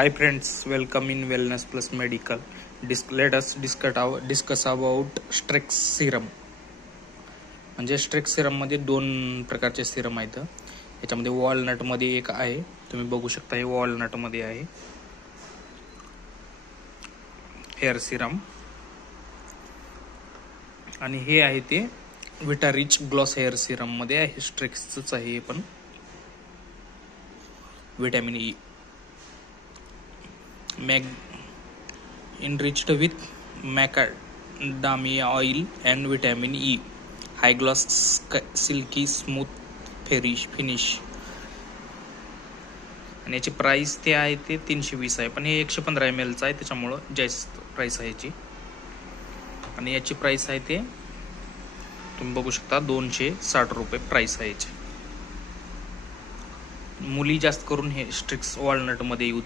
Hi friends, welcome in Wellness Plus Medical. Let us discuss about Strex Serum. म्हणजे streaks Serum मध्ये दोन प्रकारचे Serum आहेत. याच्यामध्ये वॉलनट मध्ये एक आहे, तुम्ही बघू शकता. हे वॉलनट मध्ये आहे हेअर सिरम, आणि हे आहे ते विटा रिच ग्लॉस हेअर सिरम मध्ये आहे. स्ट्रेक्सच आहे हे पण. Vitamin E enriched with macadamia oil and vitamin E, high gloss, silky smooth finish. आणि याची प्राइस ते आहे ते 320 आहे, पण हे 115 ml चा आहे, त्याच्यामुळं जास्त प्राइस आहे याची. आणि याची प्राइस आहे ते तुम्ही बघू शकता 260 रुपये प्राइस आहे याची. मुली जास्त करून हे स्ट्रिक्स वॉलनट मध्ये यूज